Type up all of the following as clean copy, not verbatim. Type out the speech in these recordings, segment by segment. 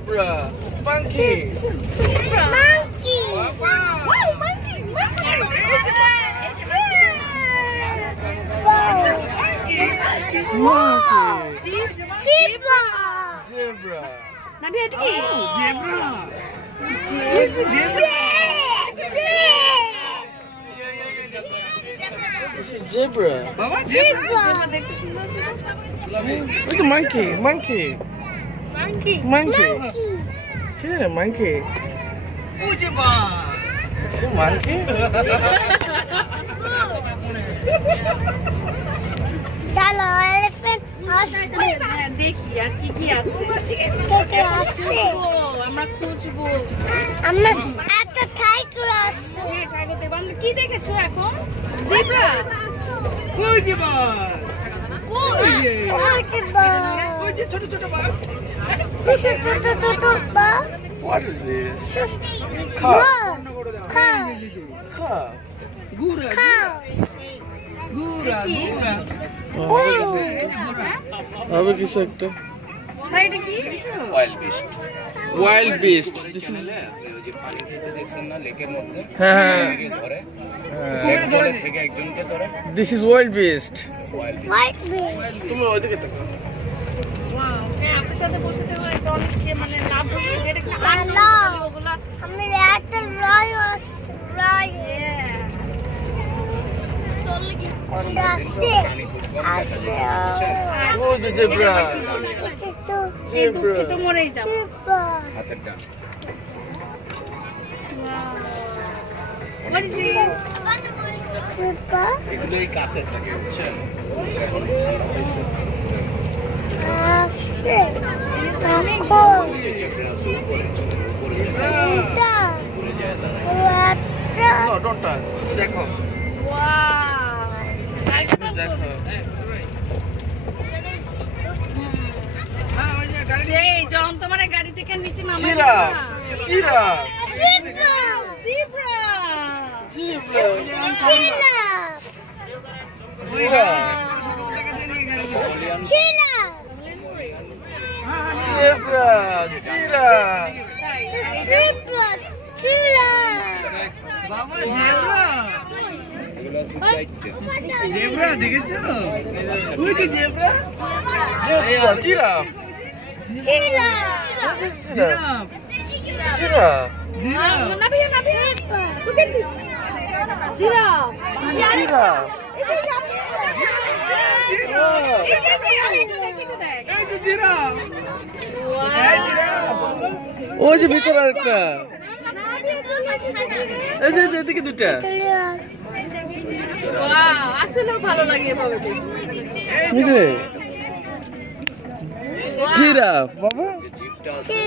Zebra. Monkey. Monkey. Wow, monkey. Monkey. Zebra. Zebra. Nabi itu ki? Zebra. This is zebra. Zebra. Look at monkey. Monkey. Monkey. Yeah, monkey. Is it monkey? Dalo elephant আসবে দেখি আর কি আছে তোকে আসছে আমরা খুঁজবো আমরা একটা টাইগার আছে হ্যাঁ টাইগার দেখব আমরা কি দেখেছো এখন জেব্রা ওই যে ছোট ছোট বাঘ What is this? Cow. Abe kis ekta? ভাই এটা কি Wild beast. This is যে পানি খেতে দেখছেন না লেকের মধ্যে হ্যাঁ ধরে লেক ধরে থেকে একজনকে ধরে This is wild beast. White beast. তুমি ওইদিকে তাকাও। ওয়াও হ্যাঁ আপনার সাথে বসতে হয় তো অনেক মানে লাভ হচ্ছে যেটা কি হ্যালো ওগুলা আমি একটা রয়্যাল কোনটা আছে আছে Oh, the zebra. Zebra. তো মরেই যাব হাতেরটা What is it? এগুলোই কাছে থাকে বুঝছেন এখন জেব্রা সুপ বলে উপরে যায় তারা No, don't touch. দেখো। Wow. দেখো। সেই যখন তোমার গাড়ি থেকে নিচে নামা Giraffe. Giraffe. Zebra. Zebra. এগুলো আছে চারটে Zebra দেখেছো? ওই কি zebra? Zebra, giraffe. What is giraffe? Giraffe. Nabiya. Look at this. Giraffe. Giraffe. ওই যে ভিতরে একটা এই যে এদিকে দুটা আসলে ভালো লাগে এভাবে এই যে জিরাফ বাবা জিপটা আছে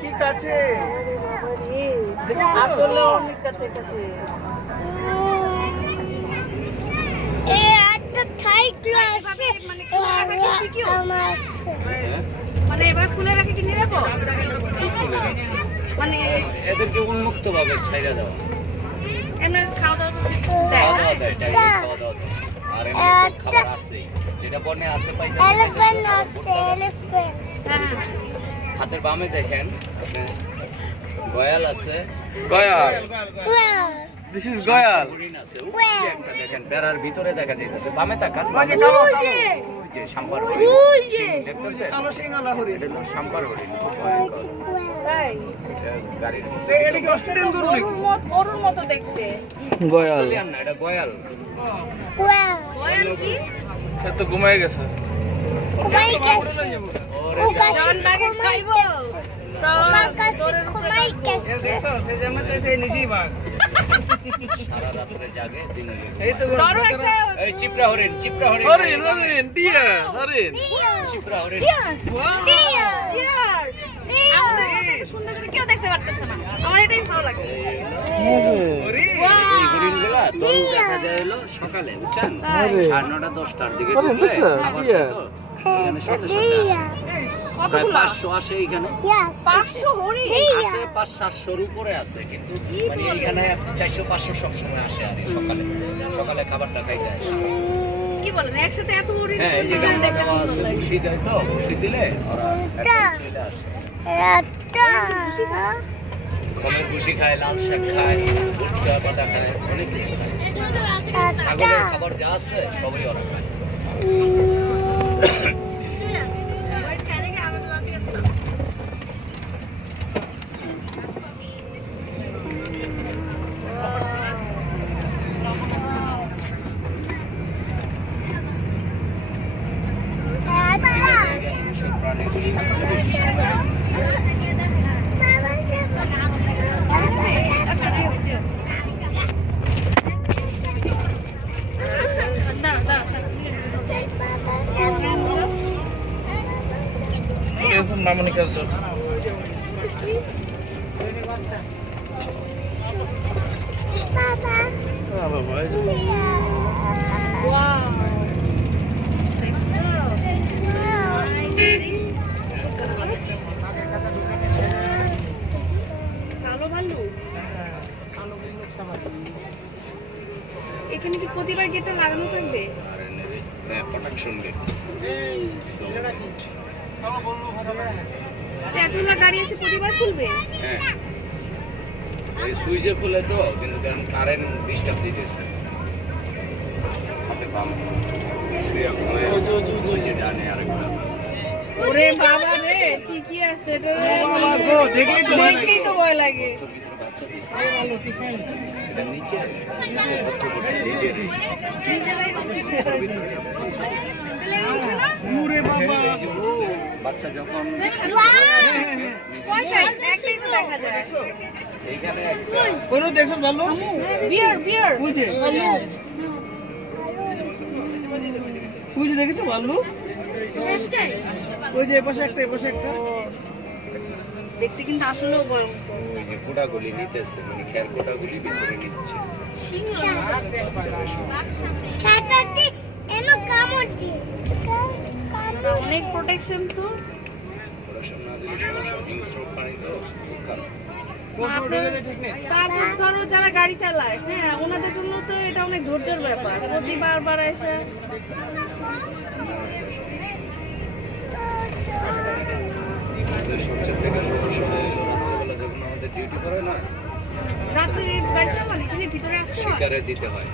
কি কাছে আসলে অনেক কাছে কাছে মানে এবার খুলে রাখি কি নিয়ে যাবো মানে এদেরকে উন্মুক্ত ভাবে ছাইড়া দাও এমনি খাওয়া দাওয়া খাওয়া দাওয়া দেয় টাইগার খাওয়া দাওয়া দেয় আর এমনি খাবার আছে যেটা বনে আছে পাইতে হাতের বামে দেখেন গয়াল আছে গয়াল দিস ইজ গয়াল হরিণ আছে ওই যে একটা দেখেন বেড়ার ভিতরে দেখা যাইতেছে বামে তাকান ওই যে সাম্বার হরিণ দেখতেছেন কালো সিংহালা হরিণ এটা হলো সাম্বার হরিণ খুব ভয়ঙ্কর তাই এটা গাড়ির এটা কি অস্ট্রেলিয়ান গরু নাকি গরুর মতো দেখতে গয়াল অস্ট্রেলিয়ান না এটা গয়াল গয়াল কি সে তো ঘুমায় গেছে জন বাগে খাইবো তো সারা রাত্রে জাগে দিনে ধরো একটা এই চিপরা হরিণ হরিণ হরিণ ডিয়ার হরিণ চিপরা হরিণ ডিয়ার আমাদের মতো এত সুন্দর করে কেউ দেখতে পারতেছে না। আমার এটাই ভালো লাগে। এই হরিণগুলা তরু দেখা যায় হলো সকালে, বুঝছেন? তাই? 9:30 10টার দিকে হরিণ ঢুকলে দেখছো? খাবার ইয়া। খেতো, এখানে সাথে সাথে আসে। প্রায় কতগুলো? 500 আসে এখানে। Yes. 500 হরিণ। আছে 500-700 উপরে আছে, কিন্তু মানে এখানে 400-500 সবসময় আসে আর কি সকালে। সকালে খাবারটা খাইতে আসে। কি বলেন একসাথে এত হরিণ? হ্যাঁ, এই যে দেখতে গানটা দেওয়া সুন্দর আছে, লাগে। ভুসি দেয় তো, ভুসি দিলে ওরা একদম চলে আসে। ফলের ভুসি খায়, লাল শাক খায়, ভুট্টা পাতা খায়, অনেক কিছু খায়। ছাগলের খাবার যা আছে সবই ওরা খায়। এইসব প্রাণীগুলি বেশি সময় আচ্ছা, দিও, দিও। দাঁড়াও, দাঁড়াও, দাঁড়াও। এরকম মামনি কাজ তো বাবা এই যে Wow. কালো ভাল্লুক। এখানে কি প্রতিবার গেটটা লাগানো থাকবে? আর এনে প্রোটেকশন গেট। এতগুলা গাড়ি এসে প্রতিবার খুলবে? হ্যাঁ, এই সুইচে খুলে তো, কিন্তু কারণ কারেন্ট ডিস্টার্ব দিতেছে। হাতে পাম শুয়ে ঘুমায় আছে, ওই যে ডানে আরেকটা। ওরে বাবা রে, ঠিকই আছে এটা রে। বাবা গো, দেখলেই তো ভয় লাগে। দেখলেই তো ভয় লাগে। তোর ভিতরে বাচ্চা দিছে। এটা নিচে ভর্ত করছে নিজেরই। নিজেরাই ওর ভিতরে বাচ্চা দিছে। ওরে বাবা এই যে উঠছে, বাচ্চা যখন কোনটাই? একটাই তো দেখা যায়। এইখানে একটা কোন দেখছ ভালো বিয়ার, বিয়ার। বুঝে বুঝে দেখেছো ভালো ওই যে এপাশে একটা এপাশে একটা দেখতে কিন্তু আসলেও গরম। ওই যে কোটাগুলি নিতেছে, মানে খের কোটাগুলি ভিতরে নিচ্ছে। বাচ্চা বেশ অনেক প্রোটেকশন তো। পড়াশোনা না দিলে সমস্যা, হিংস্র প্রাণী তো খুব খারাপ। তারপর ধরো যারা গাড়ি চালায়, হ্যাঁ, ওনাদের জন্য তো এটা অনেক ধৈর্যের ব্যাপার। প্রতিবার বার এসে আমাদের সবচেয়ে থেকে সমস্যা হয়ে গেল রাত্রেবেলা যখন আমাদের ডিউটি করে না, রাত্রে গাড়ি চালান, এখানে ভিতরে আসতে হয়। শিকারে দিতে হয়।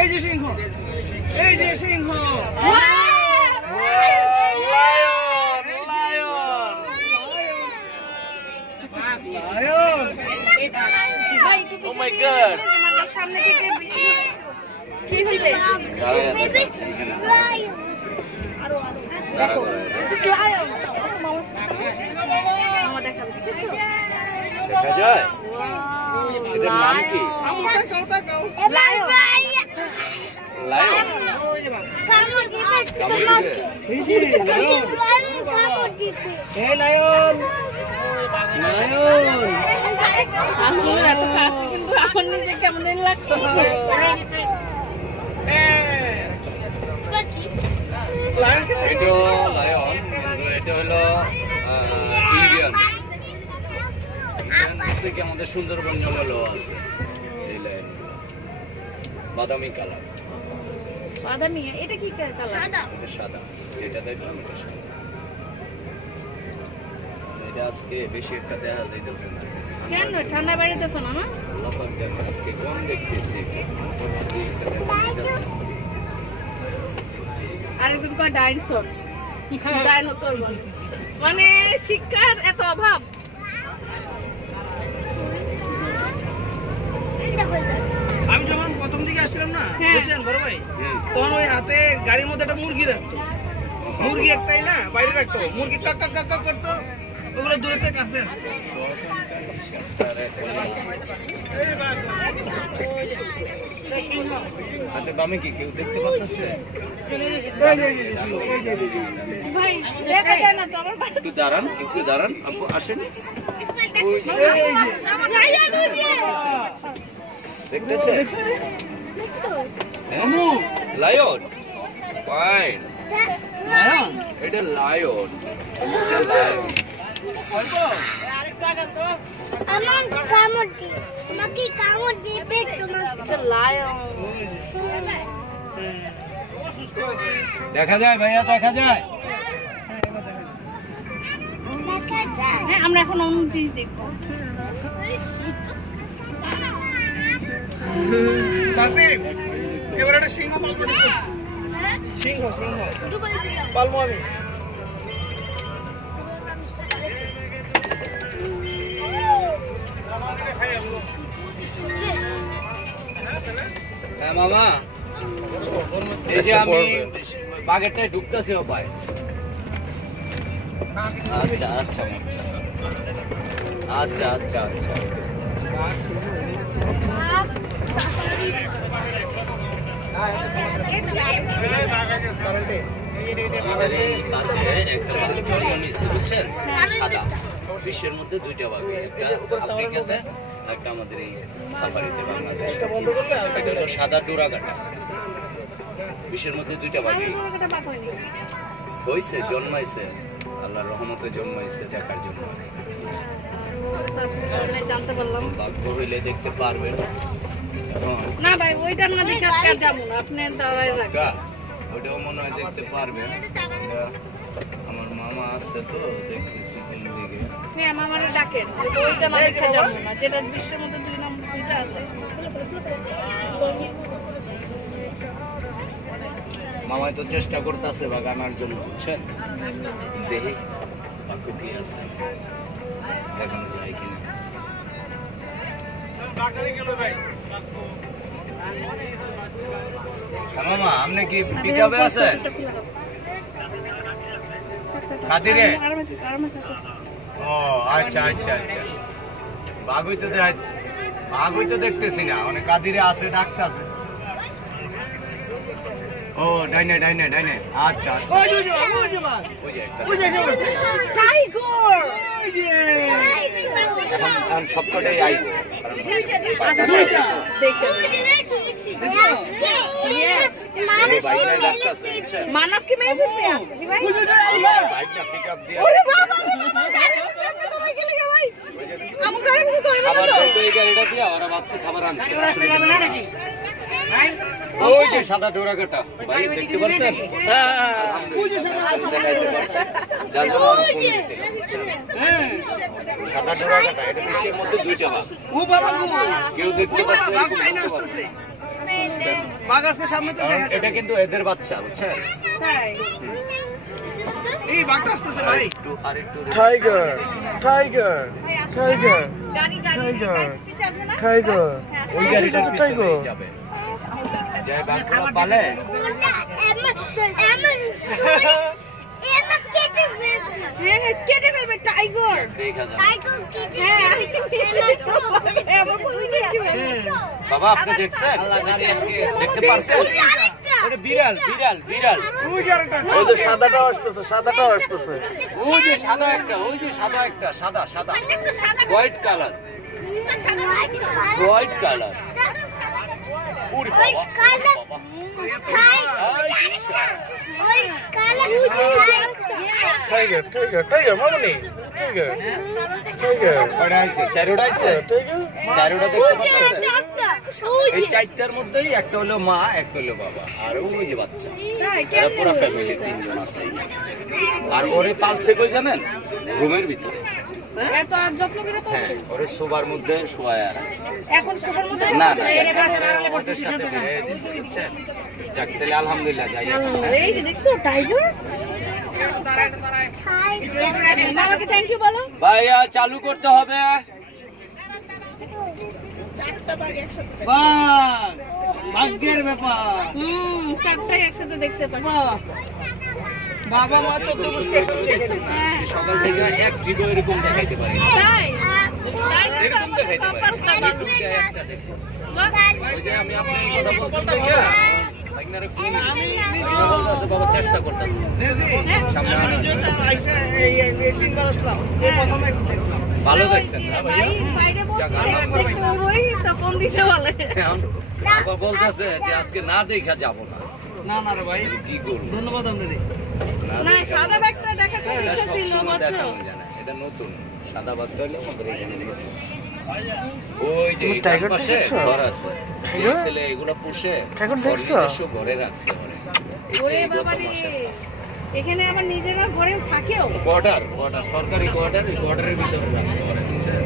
এই যে সিংহ এই যে সিংহ লায়ন ভাই, একটু Oh পিছনে my দিয়ে God! যাবেন, মানে সামনে থেকে কি হইবে? দাঁড়ায় দেখা যাচ্ছে এখানে। দাঁড়া করা আছে। This is lion. মামা দেখাবে, দেখেছো? দেখা যায়? এটার নাম কি? Lion. লায়ন। এই যে লায়ন এই লায়ন লায়ন আসলে এত কাছে কিন্তু আমার নিজে কেমন জানি লাগতেছে। এটাও লায়ন, কিন্তু এটা হলো ইন্ডিয়ান। ইন্ডিয়ান থেকে আমাদের সুন্দরবন জঙ্গলও আছে এই লায়নগুলো। বাদামি কালার, বাদামি, এটা কি কালার? এটা সাদা। যেটা দেখলাম এটা সাদা। এটা আজকে বেশি একটা দেখা যাইতেছে না। কেন ঠান্ডা বাড়িতেছে না? না আল্লাহ পাক জানে, আজকে কম দেখতেছি। আরেকজন কয় ডাইনোসর। ডাইনোসর বলে। মানে শিক্ষার এত অভাব। আমি যখন প্রথম দিকে আসছিলাম না হ্যাঁ। বুঝছেন বড় ভাই তখন ওই হাতে গাড়ির মধ্যে একটা মুরগি রাখতো মুরগি একটাই না বাইরে রাখতো মুরগি কাক কাক কাক কাক করতো ওগুলো দূরে থেকে কাছে আসতো হাতে বামে কি কেউ দেখতে পাচ্ছে? ভাই দেখা যায় না তো আমার একটু দাঁড়ান আপু আসেন। দেখতেছে লায়ন ফাইন এটা লায়ন আমার কামড় দিবে তোমাকে কামড় দিবে তোমাকে লায়ন দেখা যায় ভাইয়া দেখা যায় দেখা যায় হ্যাঁ আমরা এখন অন্য জিনিস দেখবো এবার একটা সিংহ পালবো সিংহ পালবো আমি হ্যাঁ মামা এই যে আমি বাগেরটায় ঢুকতেছি ও ভাই আচ্ছা আচ্ছা আচ্ছা আচ্ছা আচ্ছা আমাদের এই বাঘে একটা বাঘ ছড়িয়ে নিচ্ছে বুঝছেন সাদা বিশ্বের মধ্যে দুইটা বাঘ একটা আফ্রিকাতে একটা আমাদের এই সাফারিতে বাংলাদেশে এটা হলো সাদা ডোরাকাটা বিশ্বের মধ্যে দুইটা বাঘ হয়েছে জন্মাইছে আল্লাহর রহমতে জন্মাইছে দেখার জন্য জানতে পারলাম ভাগ্য হইলে দেখতে পারবেন না ভাই ওইটা না দেখে আজকে আর যাবো না আপনি দাঁড়ায় রাখবেন ওটাও মনে হয় দেখতে পারবেন আমার মামা আছে তো দেখতেছি কোন দিকে হ্যাঁ মামারে ডাকেন ওইটা না দেখে যাবো না যেটা বিশ্বের মধ্যে দুই নম্বর দুইটা আছে মামাই তো চেষ্টা করতেছে বাঘ আনার জন্য বুঝছেন দেখি বাক্য কি আছে দেখানো যায় কিনা মামা আপনি কি পিকআপে আছেন খাতিরে ও আচ্ছা আচ্ছা আচ্ছা বাঘই তো দেখতেছি না অনেক কাদিরে আছে ডাকতেছে ও ডাইনে আচ্ছা আচ্ছা ওই যে একটা টাইগার এখন সবকটাই আইব মানব কি মেয়ে ফেলতে আছে জি ভাই বাইকটা পিকআপ দিয়ে ওরে বাবা তুমি গেলে কে ভাই আমার গাড়ি কিছু তো হইবে না খাবার তো এই গাড়িটা দিয়ে ওরা বাচ্চা খাবার আনছে ওই যে সাদা ডোরাকাটা ভাই দেখতে পাচ্ছেন ওই যে সাদা ডোরাকাটা এটা বিশ্বের মধ্যে দুইটা বাঘ ও বাবা গো কেউ দেখতে পাচ্ছে বাঘ আইনা আসতেছে বাঘ আজকে সামনে তো দেখা এটা কিন্তু এদের বাচ্চা বুঝছেন তাই এই বাঘটা আসতেছে ভাই আরেকটু Tiger, tiger, tiger, গাড়ি পিছে আসবে না tiger. ওই গাড়িটার পিছনে যাবে যে বাঘগুলো পালে হ্যাঁ কেটে ফেলবে টাইগার দেখা যাবে হ্যাঁ আমার পরিচয় কি ভাই বাবা আপনি দেখছেন দেখতে পারছেন ওটা বিড়াল ওই গাড়িটা ওই যে সাদাটাও আসতেছে ওই যে সাদা একটা সাদা হোয়াইট কালার ওরে বাবা tiger, মামনি, tiger, কয়টা আইছে চারটা আইছে tiger. চারটা দেখতে পাচ্ছেন এই চারটার মধ্যেই একটা হলো মা একটা হলো বাবা আর ওই যে বাচ্চা এরা পুরো ফ্যামিলি তিনজন আছে আর ওরে পালছে কই জানেন রুমের ভিতরে এত আর যত্ন করে তো হ্যাঁ ওরে সোবার মধ্যে শোয়ায় আর এখন সোফার মধ্যে না ওদের সাথে বেড়ে দিচ্ছে বুঝছেন যাক তাহলে আলহামদুলিল্লাহ যাই এখন। এই যে দেখছো টাইগার মামাকে থ্যাংক ইউ বলো ভাইয়া চালু করতে হবে বাঘ ভাগ্যের ব্যাপার চারটাই একসাথে দেখতে পাচ্ছি বাবা মা 14 গোষ্ঠী একসাথে দেখেছে সকাল থেকে এক জীবন এরকম দেখাইতে পারি তাই এরকম দেখাইতে পারি কপাল এরকম দেখাই একটা দেখি বাহ, ওই যে আমি আপনার এই কথা বলছি দেখিয়া আপনারা কি বলতেছে বাবা চেষ্টা করতেছে সামনে আমি আনার। যেটা আইসা এই 3 বার আসলাম এই প্রথম এক দেখলাম ভালো দেখছেন না ভাই ভাইয়া বাইরে বলছে যাক, আল্লাহ দেখতে ওরই তো ফোন দিছে বলে এখন বাবা বলতেছে যে আজকে না দেখা যাব না না না রে ভাই কি করবো ধন্যবাদ আপনাদের না দেখা সাদা যাবো ব্যাগটা দেখা খুব এটা ইচ্ছা ছিল সবসময় বুঝছো দেখানো যায় না, এটা নতুন সাদা বাদ করলে আমাদের এখানে নতুন। ওই যে তুমি এই টাইগারটা পাশে দেখছো? ঘর আছে যে টাইগার? ছেলে এগুলো পুষে টাইগার ওর দেখছো? নিজস্ব ঘরে রাখছে ওরে। এই ওরে যে গত বাবা রে মাসে এখানে আবার নিজেরা ঘরেও থাকেও কোয়ার্টার সরকারি কোয়ার্টার এই কোয়ার্টারের ভিতরে রাখতে পারে বুঝছেন?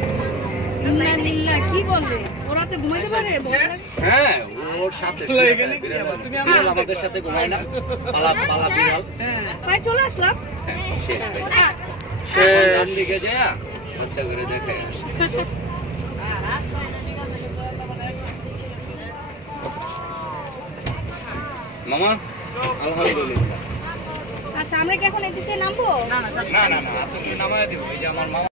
ইন্না লিল্লাহ কি বলবে ওরা তো ঘুমাইতে পারে হ্যাঁ ওর সাথে তো এখানে কি আবার? তুমি বিড়াল আমাদের সাথে ঘুমায় না পালা বিড়াল হ্যাঁ ভাই চলে আসলাম হ্যাঁ, শেষ ভাই হ্যাঁ, এখন ডান দিকে যায় আচ্ছা করে দেখে আসি। মামা আলহামদুলিল্লাহ আচ্ছা আমরা কি এখন এদিকে নামবো না না আপনি নামায় দিব এই যে আমার মামা